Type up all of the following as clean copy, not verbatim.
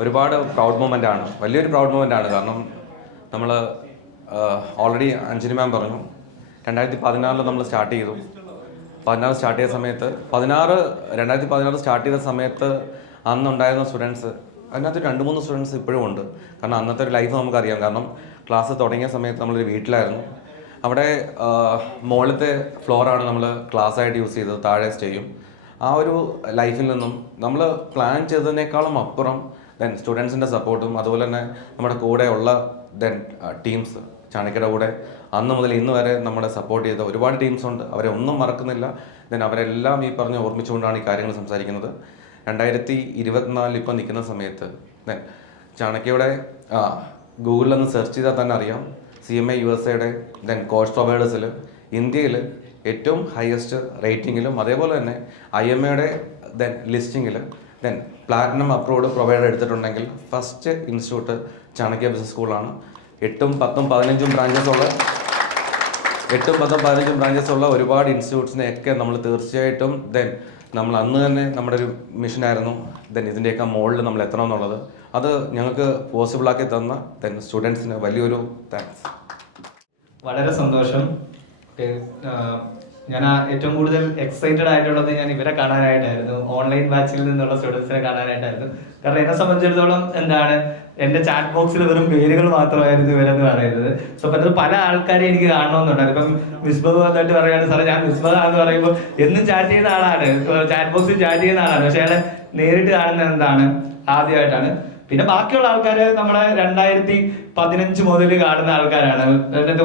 ഒരുപാട് പ്രൗഡ് മൊമെൻ്റാണ്, വലിയൊരു പ്രൗഡ് മൊമെൻ്റാണ്. കാരണം നമ്മൾ ഓൾറെഡി അഞ്ജലി മാം പറഞ്ഞു 2016 നമ്മൾ സ്റ്റാർട്ട് ചെയ്തു. 16 സ്റ്റാർട്ട് ചെയ്ത സമയത്ത് 2016 സ്റ്റാർട്ട് ചെയ്ത സമയത്ത് അന്നുണ്ടായിരുന്ന സ്റ്റുഡൻസ്, അതിനകത്ത് 2-3 സ്റ്റുഡൻസ് ഇപ്പോഴും ഉണ്ട്. കാരണം അന്നത്തെ ഒരു ലൈഫ് നമുക്കറിയാം. കാരണം ക്ലാസ് തുടങ്ങിയ സമയത്ത് നമ്മളൊരു വീട്ടിലായിരുന്നു. അവിടെ മുകളിലത്തെ ഫ്ലോറാണ് നമ്മൾ ക്ലാസ്സായിട്ട് യൂസ് ചെയ്തത്, താഴെ സ്റ്റേയും. ആ ഒരു ലൈഫിൽ നിന്നും നമ്മൾ പ്ലാൻ ചെയ്തതിനേക്കാളും അപ്പുറം ദെൻ സ്റ്റുഡൻസിൻ്റെ സപ്പോർട്ടും അതുപോലെ തന്നെ നമ്മുടെ കൂടെ ഉള്ള ദെൻ ടീംസ്, ചാണക്യയുടെ കൂടെ അന്ന് മുതൽ ഇന്ന് വരെ നമ്മളെ സപ്പോർട്ട് ചെയ്ത ഒരുപാട് ടീംസ് ഉണ്ട്. അവരെ ഒന്നും മറക്കുന്നില്ല. ദെൻ അവരെല്ലാം ഈ പറഞ്ഞ് ഓർമ്മിച്ചുകൊണ്ടാണ് ഈ കാര്യങ്ങൾ സംസാരിക്കുന്നത്. 2024 ഇപ്പം നിൽക്കുന്ന സമയത്ത് ദെൻ ചാണക്യയുടെ ഗൂഗിളിലൊന്ന് സെർച്ച് ചെയ്താൽ തന്നെ അറിയാം, CMA USA ദെൻ കോഴ്സ് പ്രൊവൈഡേഴ്സിൽ ഇന്ത്യയിൽ ഏറ്റവും ഹയസ്റ്റ് റേറ്റിങ്ങിലും അതേപോലെ തന്നെ IMA ദെൻ ലിസ്റ്റിങ്ങിൽ ദെൻ പ്ലാറ്റിനം അപ്രൂവ്ഡ് പ്രൊവൈഡർ എടുത്തിട്ടുണ്ടെങ്കിൽ ഫസ്റ്റ് ഇൻസ്റ്റിറ്റ്യൂട്ട് ചാണക്യ ബിസിനസ് സ്കൂളാണ്. 8, 10, 15 ബ്രാഞ്ചസ് ഉള്ള ഒരുപാട് ഇൻസ്റ്റിറ്റ്യൂട്ട്സിനെയൊക്കെ നമ്മൾ തീർച്ചയായിട്ടും ദെൻ നമ്മൾ അന്ന് തന്നെ നമ്മുടെ ഒരു മിഷനായിരുന്നു ദെൻ ഇതിൻ്റെയൊക്കെ മുകളിൽ നമ്മൾ എത്തണം എന്നുള്ളത്. അത് ഞങ്ങൾക്ക് പോസിബിളാക്കി തന്ന ദെൻ സ്റ്റുഡൻസിന് വലിയൊരു താങ്ക്സ്. വളരെ സന്തോഷം. ഞാൻ ഏറ്റവും കൂടുതൽ എക്സൈറ്റഡ് ആയിട്ടുള്ളത് ഞാൻ ഇവരെ കാണാനായിട്ടായിരുന്നു, ഓൺലൈൻ ബാച്ചിൽ നിന്നുള്ള സ്റ്റുഡൻസിനെ കാണാനായിട്ടായിരുന്നു. കാരണം എന്നെ സംബന്ധിച്ചിടത്തോളം എൻ്റെ ചാറ്റ് ബോക്സിൽ വെറും പേരുകൾ മാത്രമായിരുന്നു ഇവരെന്ന് പറയുന്നത്. സോ അപ്പം പല ആൾക്കാരെ എനിക്ക് കാണണമെന്നുണ്ടായിരുന്നു. ഇപ്പം മിസ്ബഹ് വന്നിട്ട് പറയുകയാണ്, സാറേ ഞാൻ മിസ്ബഹാന്ന് പറയുമ്പോൾ എന്നും ചാറ്റ് ചെയ്യുന്ന ആളാണ്, ചാറ്റ് ബോക്സിൽ ചാറ്റ് ചെയ്യുന്ന ആളാണ്. പക്ഷേ അയാളെ നേരിട്ട് കാണുന്നത് ആദ്യമായിട്ടാണ്. പിന്നെ ബാക്കിയുള്ള ആൾക്കാര് നമ്മളെ 2015 മുതൽ കാണുന്ന ആൾക്കാരാണ്.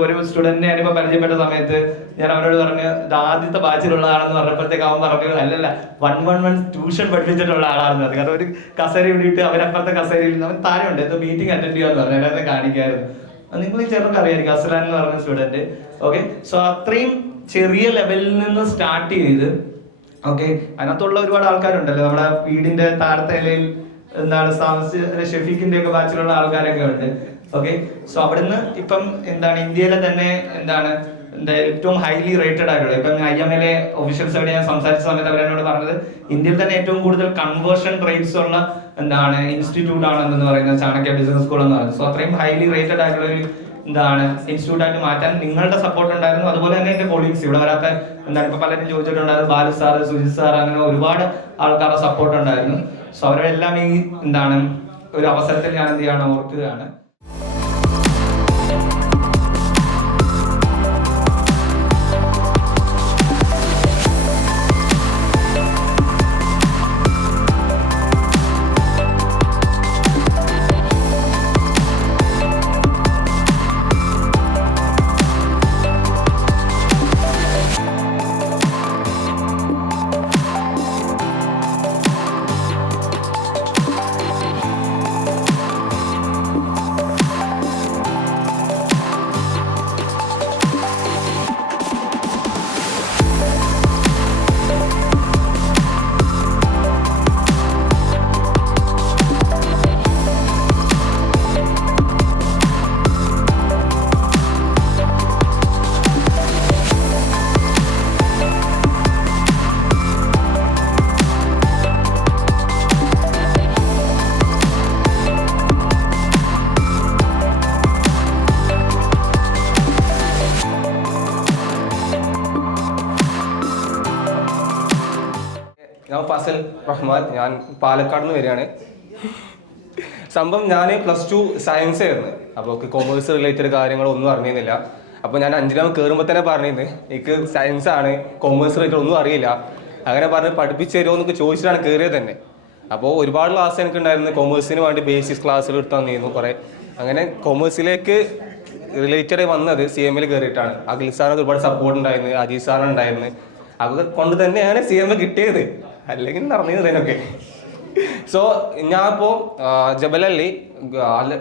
ഒരു സ്റ്റുഡന്റിനെ ഞാനിപ്പോ പരിചയപ്പെട്ട സമയത്ത് ഞാൻ അവരോട് പറഞ്ഞു ഇത് ആദ്യത്തെ ബാച്ചിലുള്ളതാണെന്ന് പറഞ്ഞപ്പോഴത്തേക്ക് അവൻ പറഞ്ഞു അല്ലല്ല 111 ട്യൂഷൻ പഠിപ്പിച്ചിട്ടുള്ള ആളാണെന്ന് പറഞ്ഞു. കാരണം ഒരു കസേര ഇട്ടിട്ട് അവരപ്പുറത്തെ കസേരയിൽ അവൻ താഴെ ഉണ്ട് എന്തോ മീറ്റിംഗ് അറ്റൻഡ് ചെയ്യാന്ന് പറഞ്ഞു. അതിനകത്ത് കാണിക്കായിരുന്നു. നിങ്ങൾ ഈ ചെറുക്ക് അറിയായിരിക്കും, അസ്ലാൻ എന്ന് പറഞ്ഞ സ്റ്റുഡന്റ്. ഓക്കെ, സോ അത്രയും ചെറിയ ലെവലിൽ നിന്ന് സ്റ്റാർട്ട് ചെയ്ത് ഓക്കെ അതിനകത്തുള്ള ഒരുപാട് ആൾക്കാരുണ്ടല്ലോ നമ്മുടെ വീടിന്റെ താഴത്തെ നിലയിൽ ഷെഫീഖിന്റെ ഒക്കെ ബാച്ചിലുള്ള ആൾക്കാരൊക്കെ ഉണ്ട്. ഓക്കെ, സോ അവിടുന്ന് ഇപ്പം ഇന്ത്യയിലെ തന്നെ ഏറ്റവും ഹൈലി റേറ്റഡ് ആയിട്ടുള്ള ഇപ്പം IMA ഒഫീഷ്യൽസോട് ഞാൻ സംസാരിച്ച സമയത്ത് അവരെന്നോട് പറഞ്ഞത് ഇന്ത്യയിൽ തന്നെ ഏറ്റവും കൂടുതൽ കൺവേർഷൻ റേറ്റ്സ് ഉള്ള ഇൻസ്റ്റിറ്റ്യൂട്ട് ആണെന്ന് പറയുന്നത് ചാണക്യ ബിസിനസ് സ്കൂൾ എന്ന് പറയുന്നത്. സോ അത്രയും ഹൈലി റേറ്റഡ് ആയിട്ടുള്ള ഒരു ഇൻസ്റ്റിറ്റ്യൂട്ട് ആയിട്ട് മാറ്റാൻ നിങ്ങളുടെ സപ്പോർട്ട് ഉണ്ടായിരുന്നു. അതുപോലെ തന്നെ എന്റെ കൊളീഗ്സ് ഇവിടെ വരാത്ത ഇപ്പൊ പലരും ചോദിച്ചിട്ടുണ്ടായിരുന്നു, ബാലു സാർ, സുജിത് സാർ, അങ്ങനെ ഒരുപാട് ആൾക്കാരുടെ സപ്പോർട്ട് ഉണ്ടായിരുന്നു. സോ അവരെല്ലാം ഈ ഒരു അവസരത്തിൽ ഞാൻ ഓർക്കുകയാണ്. ഞാൻ ഫസൽ റഹ്മാൻ, ഞാൻ പാലക്കാട് നിന്ന് വരികയാണ്. സംഭവം ഞാൻ +2 സയൻസ് ആയിരുന്നു. അപ്പോൾ കൊമേഴ്സ് റിലേറ്റഡ് കാര്യങ്ങളൊന്നും അറിഞ്ഞിരുന്നില്ല. അപ്പോൾ ഞാൻ 5ാം കയറുമ്പോൾ തന്നെ പറഞ്ഞിരുന്നു എനിക്ക് സയൻസ് ആണ്, കൊമേഴ്സ് റിലേറ്റഡ് ഒന്നും അറിയില്ല. അങ്ങനെ പറഞ്ഞ് പഠിപ്പിച്ച് തരുമോ എന്നൊക്കെ ചോദിച്ചിട്ടാണ് കയറിയത് തന്നെ. അപ്പോൾ ഒരുപാട് ക്ലാസ് എനിക്ക് ഉണ്ടായിരുന്നു. കൊമേഴ്സിന് വേണ്ടി ബേസിക്സ് ക്ലാസ്സുകൾ എടുത്ത് തന്നിരുന്നു കുറേ. അങ്ങനെ കൊമേഴ്സിലേക്ക് റിലേറ്റഡ് വന്നത് CMA കയറിയിട്ടാണ്. അഖിൽ സാറിന് ഒരുപാട് സപ്പോർട്ട് ഉണ്ടായിരുന്നു, അജീസ് സാറുണ്ടായിരുന്നു. അത് കൊണ്ട് തന്നെയാണ് CMA കിട്ടിയത്, അല്ലെങ്കിൽ നടന്നിരുന്നതിനൊക്കെ. സോ ഞാനിപ്പോൾ ജബലല്ലി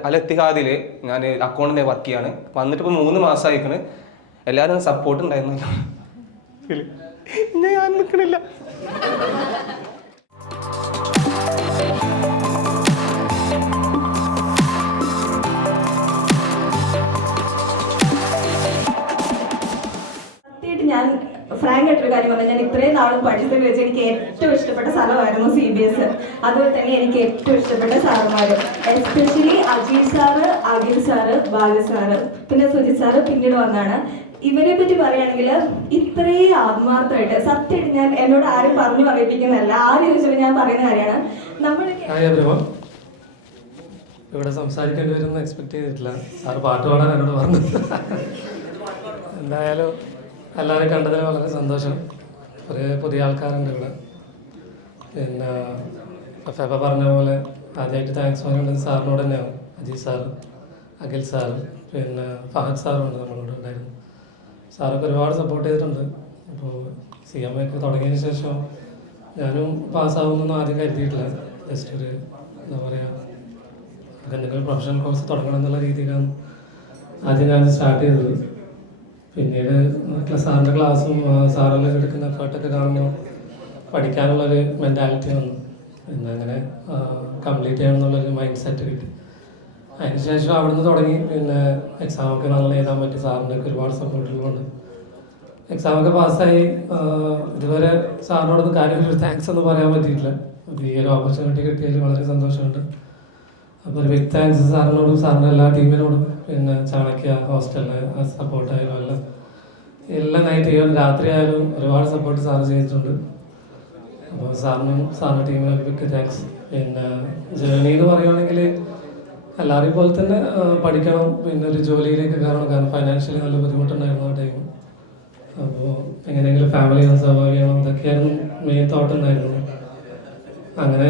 അൽ-ഇത്തിഹാദിൽ ഞാൻ അക്കൗണ്ടിനെ വർക്ക് ചെയ്യാണ്. വന്നിട്ട് ഇപ്പോൾ 3 മാസമായിക്കണ്. എല്ലാവരും സപ്പോർട്ട് ഉണ്ടായിരുന്നു. ഞാൻ നിൽക്കണില്ല. ഞാൻ ഫ്രാങ്ക് ആയിട്ടൊരു കാര്യം പറഞ്ഞാൽ ഞാൻ ഇത്രയും നാളും പഠിച്ചതിൽ വെച്ച് എനിക്ക് ഏറ്റവും ഇഷ്ടപ്പെട്ട സ്ഥലമായിരുന്നു CBS. അതുപോലെ തന്നെ എനിക്ക് ഏറ്റവും ഇഷ്ടപ്പെട്ട സാറുമാര്, especially Ajeesh sir, Akhil sir, Balu sir, പിന്നെ സുജിത് സാറ് പിന്നീട് വന്നാണ്. ഇവരെ പറ്റി പറയുകയാണെങ്കിൽ ഇത്രയും ആത്മാർത്ഥമായിട്ട് സത്യം ഞാൻ എന്നോട് ആരും പറഞ്ഞു പറയിപ്പിക്കുന്നതല്ല, ആരും ചോദിച്ചാലും ഞാൻ പറയുന്ന കാര്യമാണ്. നമ്മൾ ഇവിടെ സംസാരിക്കേണ്ടി വരുമെന്ന് എക്സ്പെക്ട് ചെയ്തിട്ടില്ല. സാറ് പാട്ട് പാടാൻ എന്നോട് പറഞ്ഞു. എന്തായാലും എല്ലാവരെയും കണ്ടതിൽ വളരെ സന്തോഷം. കുറേ പുതിയ ആൾക്കാരുണ്ട് ഇവിടെ. പിന്നെ ഫെബ പറഞ്ഞ പോലെ ആദ്യമായിട്ട് താങ്ക്സ് പറയുന്നത് സാറിനോട് തന്നെയാണ്. അജീഷ് സാറ്, അഖിൽ സാറ്, പിന്നെ ഫഹദ് സാറുണ്ട് നമ്മളോട് ഉണ്ടായിരുന്നു. സാറൊക്കെ ഒരുപാട് സപ്പോർട്ട് ചെയ്തിട്ടുണ്ട്. അപ്പോൾ CMA ഒക്കെ തുടങ്ങിയതിന് ശേഷം ഞാനും പാസ്സാവുമെന്നൊന്നും ആദ്യം കരുതിയിട്ടില്ല. ജസ്റ്റ് ഒരു എന്താ പറയുക, എന്തെങ്കിലും പ്രൊഫഷണൽ കോഴ്സ് തുടങ്ങണം എന്നുള്ള രീതിയിലാണ് ആദ്യം ഞാൻ സ്റ്റാർട്ട് ചെയ്തത്. പിന്നീട് സാറിൻ്റെ ക്ലാസ്സും സാറെല്ലാം എടുക്കുന്ന എഫേർട്ടൊക്കെ കാണുമ്പോൾ പഠിക്കാനുള്ളൊരു മെൻറ്റാലിറ്റി വന്നു. പിന്നെ അങ്ങനെ കംപ്ലീറ്റ് ചെയ്യണം എന്നുള്ളൊരു മൈൻഡ് സെറ്റ് കിട്ടി. അതിനുശേഷം അവിടുന്ന് തുടങ്ങി. പിന്നെ എക്സാമൊക്കെ നല്ല എഴുതാൻ പറ്റി. സാറിൻ്റെ ഒക്കെ ഒരുപാട് സപ്പോർട്ടുകളുണ്ട്. എക്സാമൊക്കെ പാസ്സായി. ഇതുവരെ സാറിനോടൊന്നും കാര്യമായിട്ട് താങ്ക്സ് ഒന്നും പറയാൻ പറ്റിയിട്ടില്ല. അപ്പോൾ ഈ ഒരു ഓപ്പർച്യൂണിറ്റി കിട്ടിയതിൽ വളരെ സന്തോഷമുണ്ട്. അപ്പോൾ ഒരു ബിഗ് താങ്ക്സ് സാറിനോടും സാറിൻ്റെ എല്ലാ ടീമിനോടും, പിന്നെ ചാണക്യ ഹോസ്റ്റലിലെ സപ്പോർട്ടായാലും എല്ലാം നൈറ്റ് ആയാലും രാത്രി ആയാലും ഒരുപാട് സപ്പോർട്ട് സാറ് ചെയ്തിട്ടുണ്ട്. അപ്പോൾ സാറിനും സാറിൻ്റെ ടീമിനൊക്കെ ബിഗ് താങ്ക്സ്. പിന്നെ ജേർണി എന്ന് പറയുകയാണെങ്കിൽ എല്ലാവരെയും പോലെ തന്നെ പഠിക്കണം, പിന്നെ ഒരു ജോലിയിലേക്ക് കയറണം. കാരണം ഫൈനാൻഷ്യലി നല്ല ബുദ്ധിമുട്ടുണ്ടായിരുന്നു ആ ടൈം. അപ്പോൾ എങ്ങനെയെങ്കിലും ഫാമിലി സർവൈവ് ചെയ്യണം, ഇതൊക്കെയായിരുന്നു മെയിൻ തോട്ട് ഉണ്ടായിരുന്നു. അങ്ങനെ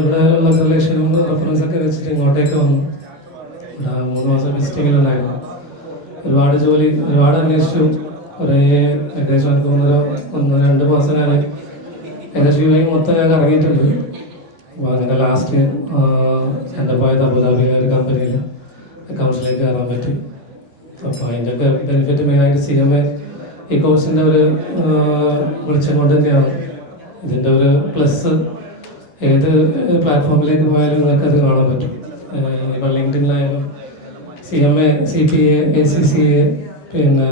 ഇവിടെ ഉള്ള റിലേഷനും റെഫറൻസൊക്കെ വെച്ചിട്ട് ഇങ്ങോട്ടേക്ക് വന്നു. 3 മാസം വിസിറ്റിങ്ങിലുണ്ടായിരുന്നു. ഒരുപാട് ജോലി ഒരുപാട് അന്വേഷിച്ചു. കുറേ ഏകദേശം എനിക്ക് 1-2 മാസം ഞാൻ ഏകദേശം യുഎഇ മൊത്തം ഞാൻ ഇറങ്ങിയിട്ടുണ്ട്. അപ്പോൾ അങ്ങനെ ലാസ്റ്റ് എൻ്റെ പോയത് അബുദാബിയിലെ ഒരു കമ്പനിയിൽ അക്കൗണ്ട്സിലേക്ക് കയറാൻ പറ്റി. അപ്പോൾ അതിൻ്റെയൊക്കെ ബെനിഫിറ്റ് മെയിനായിട്ട് CMA ഈ കോഴ്സിൻ്റെ ഒരു വെളിച്ചം കൊണ്ട് തന്നെയാണ്. ഇതിൻ്റെ ഒരു പ്ലസ് ഏത് പ്ലാറ്റ്ഫോമിലേക്ക് പോയാലും നിങ്ങൾക്കത് കാണാൻ പറ്റും. ഇപ്പോൾ ലിങ്ക്ഡിനിലായാലും CMA, CPA, ACCA, പിന്നെ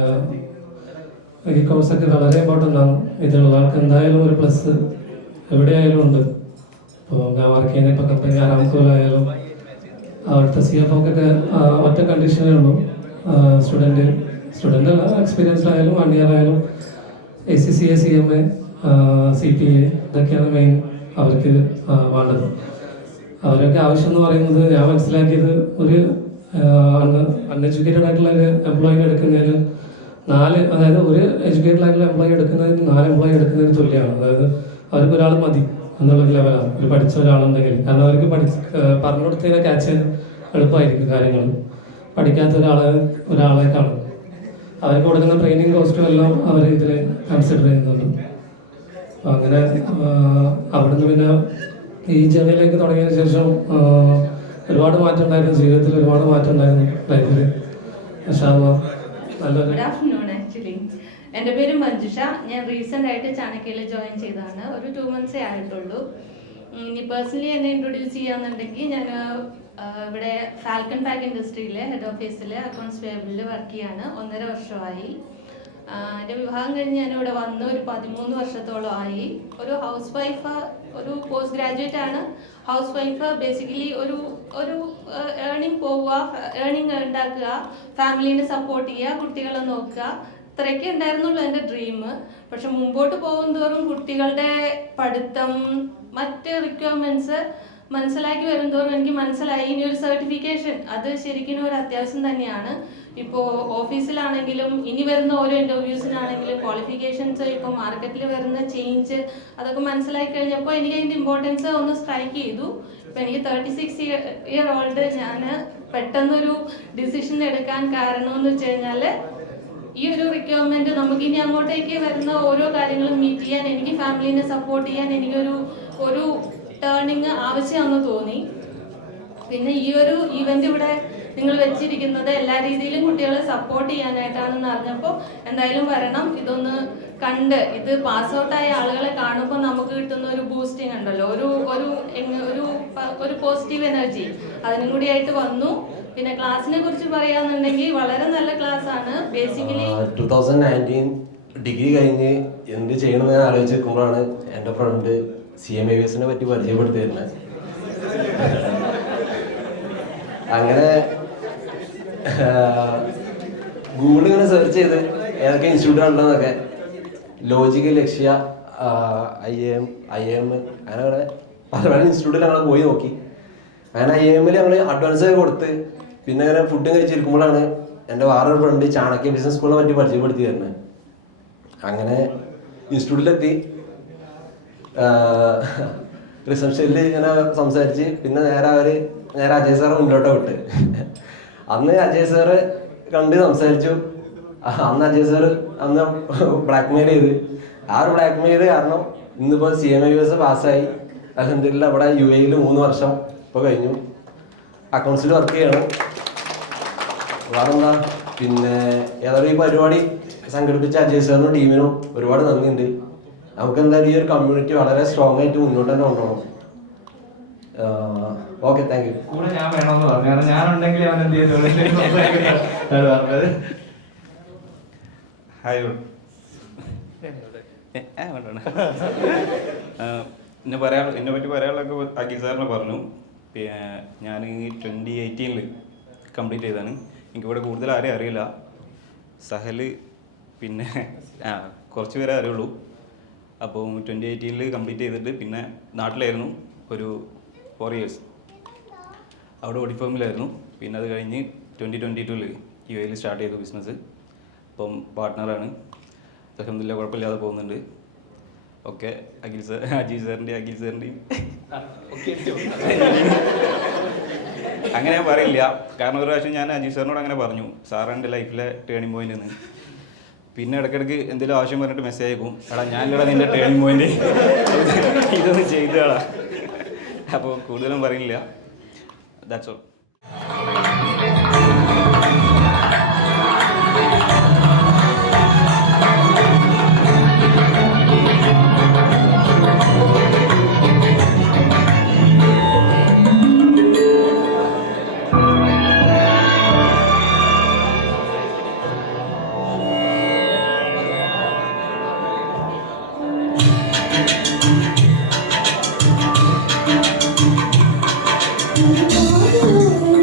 ഈ കോഴ്സൊക്കെ വളരെ ഇമ്പോർട്ടൻ്റ് ആണ്. ഇതിലുള്ള ആൾക്ക് എന്തായാലും ഒരു പ്ലസ് എവിടെയായാലും ഉണ്ട്. ഇപ്പോൾ ഞാൻ വർക്ക് ചെയ്യുന്ന ഇപ്പോൾ കമ്പനി അരാംകോയിലായാലും അവിടുത്തെ CFOക്കൊക്കെ ഒറ്റ കണ്ടീഷനേ ഉള്ളൂ. സ്റ്റുഡൻ്റ് എക്സ്പീരിയൻസിലായാലും 1 ഇയർ ആയാലും ACCA, CMA, CPA ഇതൊക്കെയാണ് മെയിൻ അവർക്ക് വേണ്ടത്. അവരൊക്കെ ആവശ്യം എന്ന് പറയുന്നത് ഞാൻ മനസ്സിലാക്കിയത് ഒരു അൺഎഡ്യൂക്കേറ്റഡ് ആയിട്ടുള്ള ഒരു എംപ്ലോയിനെ എടുക്കുന്നതിന് 4, അതായത് ഒരു എഡ്യൂക്കേറ്റഡ് ആയിട്ടുള്ള എംപ്ലോയി എടുക്കുന്നതിന് 4 എംപ്ലോയി എടുക്കുന്നതിന് തുല്യമാണ്. അതായത് അവർക്ക് ഒരാൾ മതി എന്നുള്ളൊരു ലെവലാണ് ഒരു പഠിച്ച ഒരാളുണ്ടെങ്കിൽ. കാരണം അവർക്ക് പറഞ്ഞു കൊടുത്തതിനെ ക്യാച്ച് ചെയ്യാൻ എളുപ്പമായിരിക്കും കാര്യങ്ങൾ. പഠിക്കാത്ത ഒരാളെ കാണും. അവർക്ക് കൊടുക്കുന്ന ട്രെയിനിങ് കോസ്റ്റും എല്ലാം അവർ ഇതിൽ കൺസിഡർ ചെയ്യുന്നുണ്ട്. അപ്പോൾ അങ്ങനെ അവിടുന്ന് പിന്നെ ഈ ജേർണിയിലേക്ക് തുടങ്ങിയതിന് ശേഷം ഒരുപാട് മാറ്റം ഉണ്ടായിരുന്നു. ജീവിതത്തിൽ ഒരുപാട് മാറ്റം ഉണ്ടായിരുന്നു ലൈഫിൽ. നല്ലൊരു ഗുഡ് ആഫ്റ്റർനൂൺ. ആക്ച്വലി എൻ്റെ പേര് മഞ്ജുഷ. ഞാൻ റീസെൻ്റ് ആയിട്ട് ചാണക്യയിൽ ജോയിൻ ചെയ്തതാണ്. ഒരു 2 months ആയിട്ടുള്ളൂ. ഇനി പേഴ്സണലി എന്നെ ഇൻട്രൊഡ്യൂസ് ചെയ്യാന്നുണ്ടെങ്കിൽ ഞാൻ ഇവിടെ ഫാൽക്കൺ പാക്ക് ഇൻഡസ്ട്രിയിലെ ഹെഡ് ഓഫീസിൽ അക്കൗണ്ട്സ് പേയബിളിൽ വർക്ക് ചെയ്യാണ്. 1.5 വർഷമായി. എൻ്റെ വിവാഹം കഴിഞ്ഞ് ഞാനിവിടെ വന്ന് ഒരു 13 വർഷത്തോളം ആയി. ഒരു ഹൗസ് വൈഫ്, ഒരു പോസ്റ്റ് ഗ്രാജുവേറ്റ് ആണ്. ഹൗസ് വൈഫ് ബേസിക്കലി ഒരു ഏർണിംഗ് പോവുക, ഏർണിംഗ് ഉണ്ടാക്കുക, ഫാമിലീനെ സപ്പോർട്ട് ചെയ്യുക, കുട്ടികളെ നോക്കുക, ഇത്രയൊക്കെ ഉണ്ടായിരുന്നുള്ളൂ എൻ്റെ ഡ്രീം. പക്ഷെ മുമ്പോട്ട് പോകും തോറും കുട്ടികളുടെ പഠിത്തം, മറ്റ് റിക്വയർമെൻറ്റ്സ് മനസ്സിലാക്കി വരും തോറും എനിക്ക് മനസ്സിലായി ഇനി ഒരു സർട്ടിഫിക്കേഷൻ അത് ശരിക്കും ഒരു അത്യാവശ്യം തന്നെയാണ്. ഇപ്പോൾ ഓഫീസിലാണെങ്കിലും ഇനി വരുന്ന ഓരോ ഇൻ്റർവ്യൂസിനാണെങ്കിലും ക്വാളിഫിക്കേഷൻസ്, ഇപ്പോൾ മാർക്കറ്റിൽ വരുന്ന ചേഞ്ച് അതൊക്കെ മനസ്സിലാക്കി കഴിഞ്ഞപ്പോൾ എനിക്ക് അതിൻ്റെ ഇമ്പോർട്ടൻസ് ഒന്ന് സ്ട്രൈക്ക് ചെയ്തു. ഇപ്പം എനിക്ക് 36 year old ഞാൻ പെട്ടെന്നൊരു ഡിസിഷൻ എടുക്കാൻ കാരണം എന്ന് വെച്ച് കഴിഞ്ഞാൽ ഈ ഒരു റിക്വയർമെൻറ്റ് നമുക്കിനി അങ്ങോട്ടേക്ക് വരുന്ന ഓരോ കാര്യങ്ങളും മീറ്റ് ചെയ്യാൻ, എനിക്ക് ഫാമിലീനെ സപ്പോർട്ട് ചെയ്യാൻ എനിക്കൊരു ടേണിങ് ആവശ്യമാണെന്ന് തോന്നി. പിന്നെ ഈ ഒരു ഇവന്റ് ഇവിടെ നിങ്ങൾ വെച്ചിരിക്കുന്നത് എല്ലാ രീതിയിലും കുട്ടികളെ സപ്പോർട്ട് ചെയ്യാനായിട്ടാണെന്ന് അറിഞ്ഞപ്പോൾ എന്തായാലും വരണം. ഇതൊന്ന് കണ്ട് ഇത് പാസ് ഔട്ടായ ആളുകളെ കാണുമ്പോൾ നമുക്ക് കിട്ടുന്ന ഒരു ബൂസ്റ്റിംഗ് ഉണ്ടല്ലോ, ഒരു പോസിറ്റീവ് എനർജി, അതിനും കൂടി ആയിട്ട് വന്നു. പിന്നെ ക്ലാസ്സിനെ കുറിച്ച് പറയാന്നുണ്ടെങ്കിൽ വളരെ നല്ല ക്ലാസ് ആണ്. ബേസിക്കലി 2019 ഡിഗ്രി കഴിഞ്ഞ് എന്ത് ചെയ്യണമെന്ന് ഞാൻ ആലോചിച്ച് നിൽക്കുമ്പോഴാണ് എൻ്റെ ഫ്രണ്ട് CMAVSനെ പറ്റി പരിചയപ്പെടുത്തി തരുന്നത്. അങ്ങനെ ഗൂഗിളിൽ ഇങ്ങനെ സെർച്ച് ചെയ്ത് ഏതൊക്കെ ഇൻസ്റ്റിറ്റ്യൂട്ട് ഉണ്ടെന്നൊക്കെ ലോജിക്, ലക്ഷ്യ, IIM അങ്ങനെ കുറെ പല ഇൻസ്റ്റിറ്റ്യൂട്ടിൽ ഞങ്ങൾ പോയി നോക്കി. അങ്ങനെ IIM ഞങ്ങൾ അഡ്വാൻസ് കൊടുത്ത് പിന്നെ അങ്ങനെ ഫുഡും കഴിച്ചിരിക്കുമ്പോഴാണ് എൻ്റെ വേറൊരു ഫ്രണ്ട് ചാണക്യ ബിസിനസ് സ്കൂളിനെ പറ്റി പരിചയപ്പെടുത്തി തരുന്നത്. അങ്ങനെ ഇൻസ്റ്റിറ്റ്യൂട്ടിലെത്തി റിസപ്ഷനിൽ ഇങ്ങനെ സംസാരിച്ച് പിന്നെ നേരെ അജയ് സാറ് മുന്നോട്ട് വിട്ട്. അന്ന് അജയ് സാറ് കണ്ട് സംസാരിച്ചു. അന്ന് അജയ് സാറ് ബ്ലാക്ക്മെയിൽ ചെയ്ത് ആ ഒരു ബ്ലാക്ക്മെയിൽ കാരണം ഇന്നിപ്പോൾ CMAVS പാസ്സായി. അൽഹംദുലില്ലാ ഇവിടെ UAE 3 വർഷം ഇപ്പോൾ കഴിഞ്ഞു. അക്കൗണ്ട്സിൽ വർക്ക് ചെയ്യണം. വേറെന്താ, പിന്നെ ഏതായാലും ഈ പരിപാടി സംഘടിപ്പിച്ച അജയ് സാറിനും ടീമിനും ഒരുപാട് നന്ദിയുണ്ട്. നമുക്ക് എന്തായാലും ഈ ഒരു കമ്മ്യൂണിറ്റി വളരെ സ്ട്രോങ് ആയിട്ട് മുന്നോട്ട് തന്നെ കൊണ്ടുപോകണം. Okay, thank you. കൂടെ ഞാൻ വേണമെന്ന് പറഞ്ഞു, കാരണം ഞാനുണ്ടെങ്കിൽ അവൻ എന്ത് ചെയ്തോളൂ പറഞ്ഞത്. ഹായ് എന്നെ പറ്റി പറയാനുള്ളതൊക്കെ അഖിൽ സാറിന് പറഞ്ഞു. പിന്നെ ഞാൻ 2018 കംപ്ലീറ്റ് ചെയ്തതാണ്. എനിക്കിവിടെ കൂടുതൽ ആരെയും അറിയില്ല. സഹൽ പിന്നെ കുറച്ച് പേരെ അറിയുള്ളൂ. അപ്പോൾ 2018 കംപ്ലീറ്റ് ചെയ്തിട്ട് പിന്നെ നാട്ടിലായിരുന്നു ഒരു 4 years. അവിടെ ഓഡിഫോമിലായിരുന്നു. പിന്നെ അത് കഴിഞ്ഞ് 2022 UAE സ്റ്റാർട്ട് ചെയ്തു ബിസിനസ്. അപ്പം പാർട്ട്ണറാണ്. അൽഹംദുലില്ലാ കുഴപ്പമില്ലാതെ പോകുന്നുണ്ട്. ഓക്കെ, അജീഷ് സാറിൻ്റെയും അങ്ങനെ ഞാൻ പറയില്ല. കാരണം ഒരു പ്രാവശ്യം ഞാൻ അജീഷ് സാറിനോട് അങ്ങനെ പറഞ്ഞു, സാർ എൻ്റെ ലൈഫിലെ ടേണിംഗ് പോയിന്റ് എന്ന്. പിന്നെ ഇടയ്ക്കിടയ്ക്ക് എന്തെങ്കിലും ആവശ്യം പറഞ്ഞിട്ട് മെസ്സേജ് അയക്കും, എടാ ഞാനില്ലടാ നിൻ്റെ ടേണിംഗ് പോയിന്റ്, ഇതൊന്ന് ചെയ്തടാ. അപ്പോൾ കൂടുതലും പറയില്ല. That's all. Oh